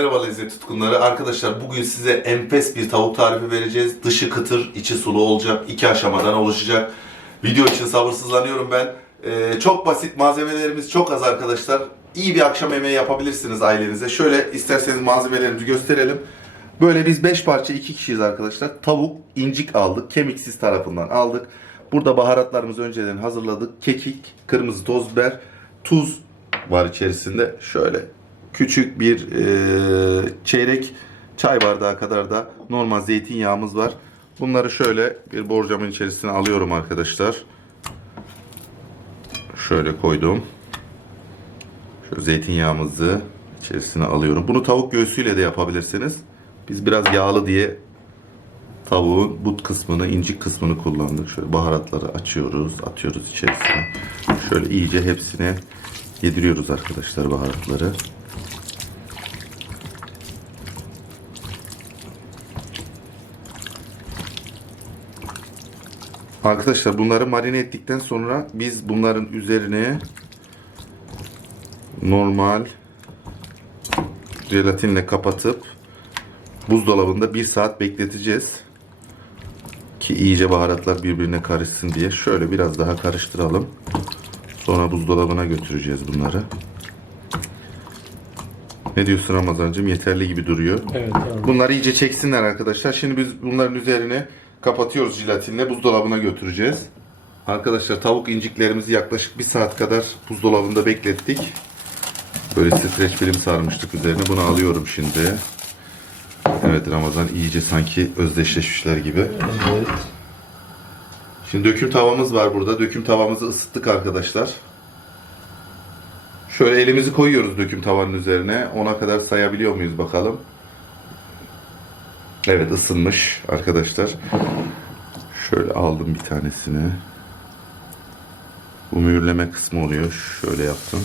Merhaba lezzet tutkunları. Arkadaşlar bugün size enfes bir tavuk tarifi vereceğiz. Dışı kıtır, içi sulu olacak. İki aşamadan oluşacak. Video için sabırsızlanıyorum ben. Ee, çok basit malzemelerimiz çok az arkadaşlar. İyi bir akşam yemeği yapabilirsiniz ailenize. Şöyle isterseniz malzemelerimizi gösterelim. Böyle biz 5 parça 2 kişiyiz arkadaşlar. Tavuk incik aldık. Kemiksiz tarafından aldık. Burada baharatlarımızı önceden hazırladık. Kekik, kırmızı toz biber, tuz var içerisinde. Şöyle küçük bir e, çeyrek çay bardağı kadar da normal zeytinyağımız var. Bunları şöyle bir borcamın içerisine alıyorum arkadaşlar. Şöyle koydum. Şöyle zeytinyağımızı içerisine alıyorum. Bunu tavuk göğsüyle de yapabilirsiniz. Biz biraz yağlı diye tavuğun but kısmını, incik kısmını kullandık. Şöyle baharatları açıyoruz, atıyoruz içerisine. Şöyle iyice hepsine yediriyoruz arkadaşlar baharatları. Arkadaşlar bunları marine ettikten sonra biz bunların üzerine normal jelatinle kapatıp buzdolabında bir saat bekleteceğiz. Ki iyice baharatlar birbirine karışsın diye. Şöyle biraz daha karıştıralım. Sonra buzdolabına götüreceğiz bunları. Ne diyorsun Ramazancığım? Yeterli gibi duruyor. Evet abi. Bunları iyice çeksinler arkadaşlar. Şimdi biz bunların üzerine kapatıyoruz jelatinle buzdolabına götüreceğiz. Arkadaşlar tavuk inciklerimizi yaklaşık bir saat kadar buzdolabında beklettik. Böyle streç film sarmıştık üzerine. Bunu alıyorum şimdi. Evet Ramazan iyice sanki özdeşleşmişler gibi. Evet. Şimdi döküm tavamız var burada. Döküm tavamızı ısıttık arkadaşlar. Şöyle elimizi koyuyoruz döküm tavanın üzerine. Ona kadar sayabiliyor muyuz bakalım. Evet ısınmış arkadaşlar. Şöyle aldım bir tanesini. Bu mühürleme kısmı oluyor. Şöyle yaptım.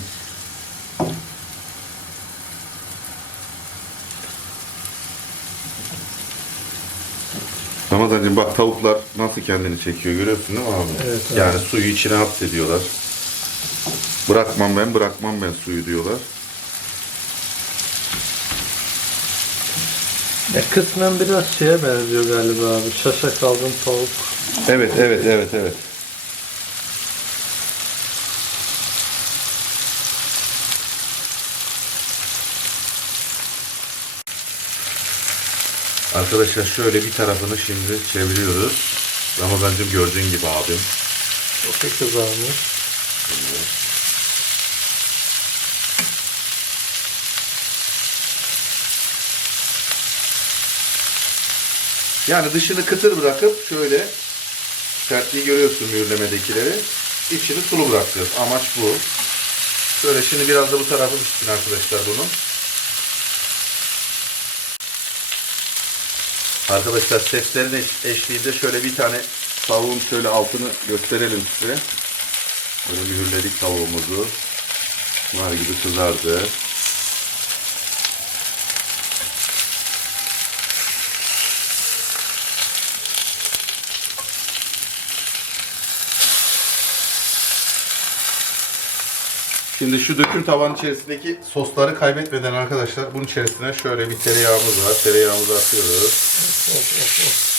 Ramazancığım bak tavuklar nasıl kendini çekiyor görüyorsun değil mi abi? Evet, evet. Yani suyu içine hapsediyorlar. Bırakmam ben, bırakmam ben suyu diyorlar. Ya kısmen biraz şeye benziyor galiba abi. Şaşa kaldın tavuk. Evet, evet, evet, evet. Arkadaşlar şöyle bir tarafını şimdi çeviriyoruz. Ramazancığım gördüğün gibi abim. Çok kızarmış. Yani dışını kıtır bırakıp şöyle sertliği görüyorsun mühürlemedekileri. İçini sulu bırakacağız. Amaç bu. Şöyle şimdi biraz da bu tarafı pişsin arkadaşlar bunun. Arkadaşlar seslerin eş- eşliğinde şöyle bir tane tavuğun şöyle altını gösterelim size. Böyle mühürledik tavuğumuzu. Nar gibi kızardı. Şimdi şu döküm tavan içerisindeki sosları kaybetmeden arkadaşlar bunun içerisine şöyle bir tereyağımız var. Tereyağımızı atıyoruz. Of of of.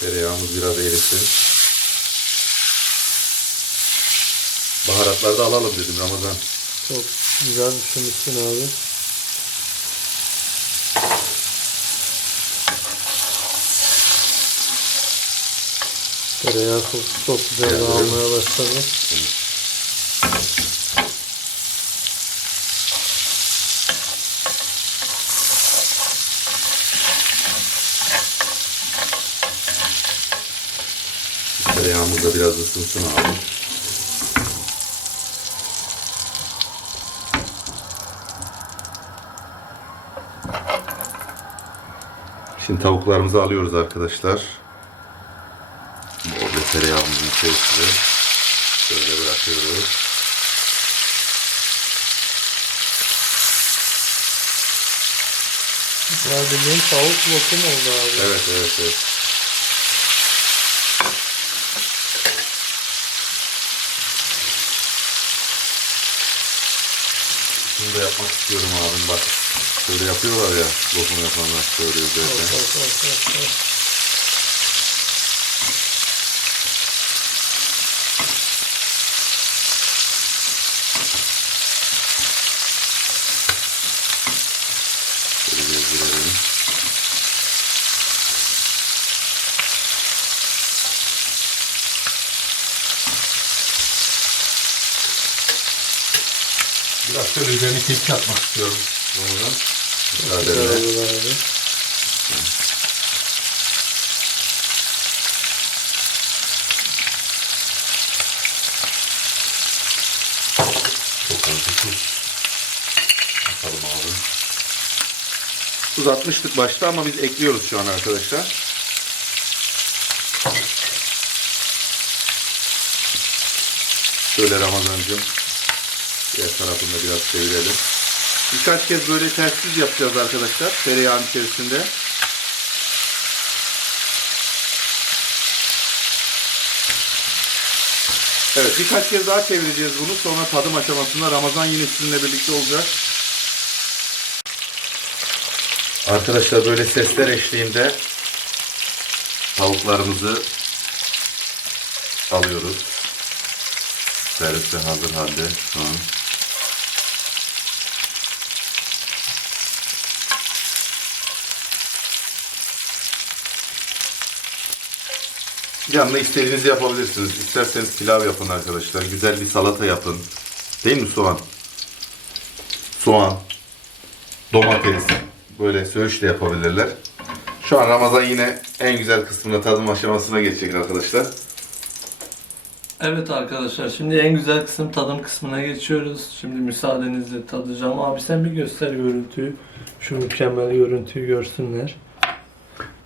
Tereyağımız biraz erisin. Baharatları da alalım dedim Ramazan. Çok güzel düşünmüşsün abi. Tereyağı kokusu çok güzel dağılmaya başladı. Tereyağımız da biraz ısınsın abi. Şimdi tavuklarımızı alıyoruz arkadaşlar içerisine şöyle bırakıyoruz. Ya bildiğin tavuk lokum oldu abi. Evet evet evet. Şunu da yapmak istiyorum abim bak. Şöyle yapıyorlar ya lokum yapanlar söylüyor zaten. Evet, evet, evet, evet. Şöyle üzerine kek yapmak istiyorum. Buradan. Müsaadenle. Çok az bir tuz. Atalım abi. Tuz atmıştık başta ama biz ekliyoruz şu an arkadaşlar. Şöyle Ramazancığım. Diğer tarafını da biraz çevirelim. Birkaç kez böyle tersiz yapacağız arkadaşlar. Tereyağın içerisinde. Evet birkaç kez daha çevireceğiz bunu. Sonra tadım aşamasında Ramazan yine sizinle birlikte olacak. Arkadaşlar böyle sesler eşliğinde tavuklarımızı alıyoruz. Servise hazır halde şu an. Yanına istediğinizi yapabilirsiniz. İsterseniz pilav yapın arkadaşlar. Güzel bir salata yapın. Değil mi soğan? Soğan, domates, böyle söğüş de yapabilirler. Şu an Ramazan yine en güzel kısmına tadım aşamasına geçecek arkadaşlar. Evet arkadaşlar şimdi en güzel kısım tadım kısmına geçiyoruz. Şimdi müsaadenizle tadacağım. Abi sen bir göster görüntüyü. Şu mükemmel görüntüyü görsünler.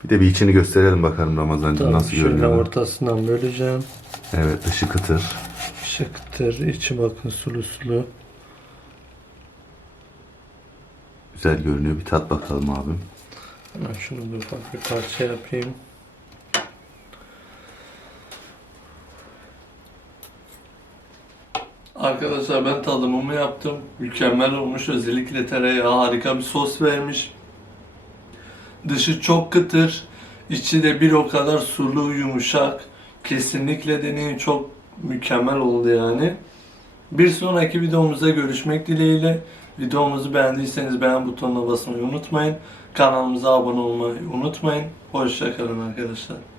Bir de bir içini gösterelim bakalım Ramazancığım Tamam, nasıl şöyle görünüyor. ortasından böleceğim. Evet dışı kıtır. Şıktır. içi bakın sulu sulu. Güzel görünüyor. Bir tat bakalım abim. Hemen şunu da ufak bir parça yapayım. Arkadaşlar ben tadımımı yaptım. Mükemmel olmuş. Özellikle tereyağı harika bir sos vermiş. Dışı çok kıtır. içi de bir o kadar sulu, yumuşak. Kesinlikle deneyin çok mükemmel oldu yani. Bir sonraki videomuzda görüşmek dileğiyle. Videomuzu beğendiyseniz beğen butonuna basmayı unutmayın. Kanalımıza abone olmayı unutmayın. Hoşçakalın arkadaşlar.